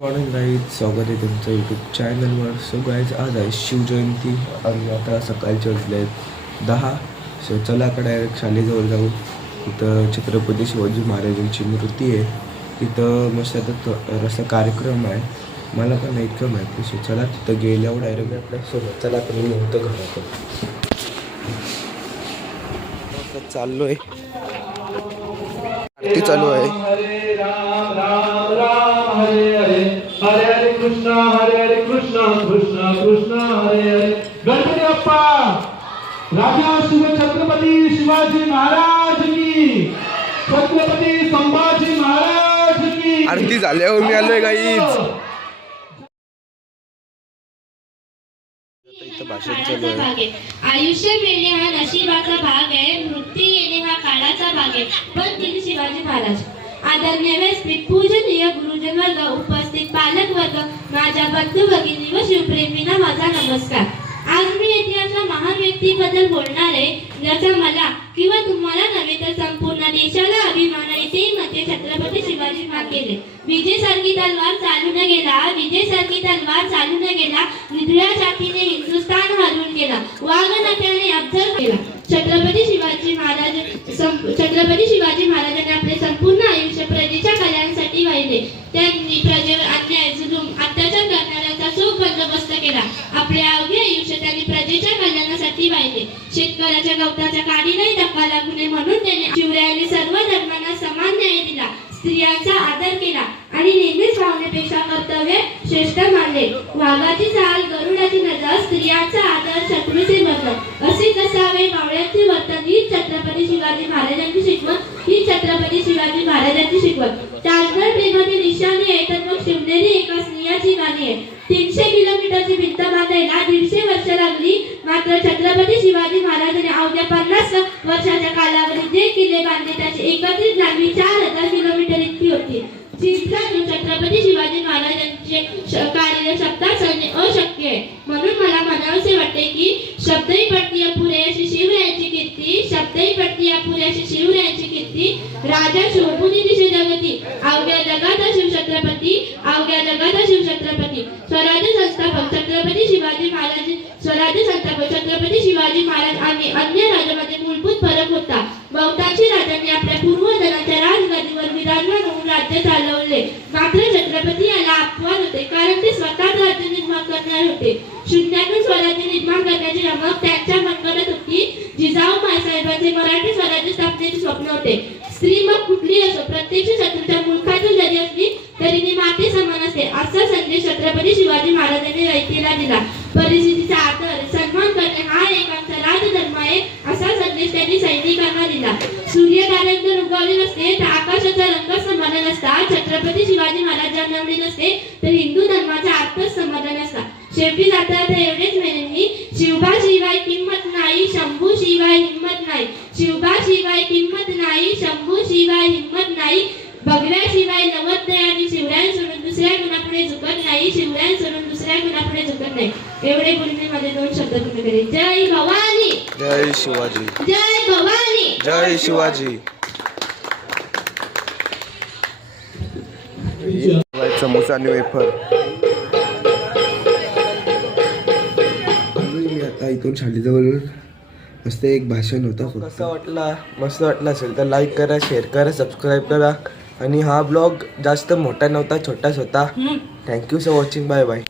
Morning guys, स्वागत आहे तुमचं यूट्यूब चॅनलवर. सो गाईज, आज आहे शिवजयंती आणि आता सकाळचे वाजले आहेत 10. सो चला आता डायरेक्ट शाळेजवळ जाऊ. इथं छत्रपती शिवाजी महाराजांची मूर्ती आहे. तिथं मस्त आता असा कार्यक्रम आहे. मला पण नाही इतकं माहिती. सो चला तिथं गेल्यावर डायरेक्ट आपल्यासोबत चला पण मी होतं घराकडे चाललो आहे. आरती चालू आहे. हरे हरे कृष्णा कृष्णा कृष्णा हरे हरे. गणपती बाप्पा राजा छत्रपती शिवाजी महाराज की, छत्रपती संभाजी महाराज की. आरती झाल्यावर मी आलोय गाईज. इथं भाषण चालू आहे. आयुष्य मिळणे हा नशिबाचा भाग आहे, मृत्यू येणे हा काळाचा भाग आहे. पण तिथे शिवाजी महाराज. आदरणीय व्यासपीठ, पूजनीय गुरुजन वर्ग, उपस्थित पालक वर्ग, माझ्या बंधू भगिनी व शिवप्रेमींना माझा नमस्कार. आज मी इतिहासाच्या महान व्यक्तीबद्दल बोलणार आहे, ज्याचा मला किंवा तुम्हाला नव्हे तर संपूर्ण देशाला अभिमान आहे. ते म्हणजे छत्रपती शिवाजी महाराज. विजेसारखी तलवार चालू न गेला, विजेसारखी तलवार चालू न गेला, निधड्या छातीने हिंदुस्थान हरवून गेला, वाघनख्याने अफजल केला. छत्रपती शिवाजी महाराजांनी आपले संपूर्ण आयुष्य प्रजेच्या कल्याणासाठी वाहिले. त्यांनी प्रजेवर अन्याय, जुलूम, अत्याचार करणाऱ्यांचा चोख बंदोबस्त केला. आपले अवघे आयुष्य त्यांनी प्रजेच्या कल्याणासाठी वाहिले. शेतकऱ्याच्या गवताच्या काडीलाही धक्का लागू नये म्हणून त्यांनी शिवरायांनी सर्व धर्मांना समान न्याय दिला. स्त्रियांचा आदर केला आणि नेहमीच भावनेपेक्षा कर्तव्य श्रेष्ठ मानले. वाघाची चाल, गरुडाची नजर, स्त्रियांचा आदर, शत्रूचे वर्तन असे कसावे, मावळ्यांचे वर्तन ही छत्रपती शिवाजी महाराजांची शिकवण. ही छत्रपती शिवाजी महाराजांची शिकवण. ताजमहल प्रेमाची निशाणी आहे, तर मग शिवनेरी एका स्त्रियाची गाणी आहे. 300 किलोमीटरची भिंत बांधायला 150 वर्ष लागली, मात्र छत्रपती शिवाजी महाराजांनी अवघ्या 50 वर्षाच्या कालावधीत जे किल्ले बांधले त्याची एकत्रित लांबी 4000 किलोमीटर इतकी होती. छत्रपती शिवाजी महाराजांचे कार्य शब्दात सांगणे अशक्य आहे. म्हणून मला म्हणावेसे वाटते की शब्दही पडती अपुरे अशी शिवरायांची कीर्ती, शब्दही पडती अपुरे अशी शिवरायांची कीर्ती. राजा शोभुनी दिशे जगती, अवघ्या जगाचा शिवछत्रपती, अवघ्या जगाचा शिवछत्रपती. स्वराज्य संस्थापक छत्रपती शिवाजी महाराज. स्वराज्य संस्थापक छत्रपती शिवाजी महाराज आणि अन्य राजांमध्ये मूलभूत फरक होता. बहुतांशी राजांनी आपल्या पूर्वजांच्या राजगादीवर विराजमान होऊन राज्य चालवले, मात्र छत्रपती याला अपवाद होते, कारण ते स्वतः राज्य निर्माण करणार होते. शून्यातून स्वराज्य निर्माण करण्याची रमक त्यांच्या मनगडत होती. जिजाऊ माँसाहेबांचे मराठी स्वराज्य स्थापनेचे स्वप्न होते. स्त्री मग कुठली असो, प्रत्यक्ष शत्रूच्या मुलखातून जरी असली तरी ती माते समान असते, असा संदेश छत्रपती शिवाजी महाराजांनी रयतेला दिला. परिस्थितीचा आदर, सन्मान करणे हा एक आमचा राजधर्म आहे, असा संदेश त्यांनी सैनिकांना दिला. सूर्यनारायण जर उगवले नसते तर आकाशाचा रंग समाधान नसता. छत्रपती शिवाजी महाराज जन्मले नसते तर हिंदू धर्माचा अर्थच समाधान असता. शेवटी जाता तर एवढेच म्हणेन, शिवबा शिवाय किंमत नाही, शंभू शिवाय हिंमत नाही. शिवबा शिवाय किंमत नाही, शंभू शिवाय हिंमत नाही. भगव्याशिवाय नवत नाही आणि शिवराय सोडून दुसऱ्या गुणापुढे झुकत नाही, शिवराय सोडून दुसऱ्या गुणापुढे झुकत नाही. एवढे बोलून मी माझे 2 शब्द पूर्ण करेन. जय भवानी, जय शिवाजी, जय भवानी, जय शिवाजी. समोसा आणि वेफर. मी आता इथून शाळेजवळ मस्त एक भाषण होता. कसा वाटला? मस्त वाटला असेल तर लाईक करा, शेअर करा, सबस्क्राईब करा. आणि हा ब्लॉग जास्त मोठा नव्हता, छोटाच होता. Thank you for watching. Bye bye.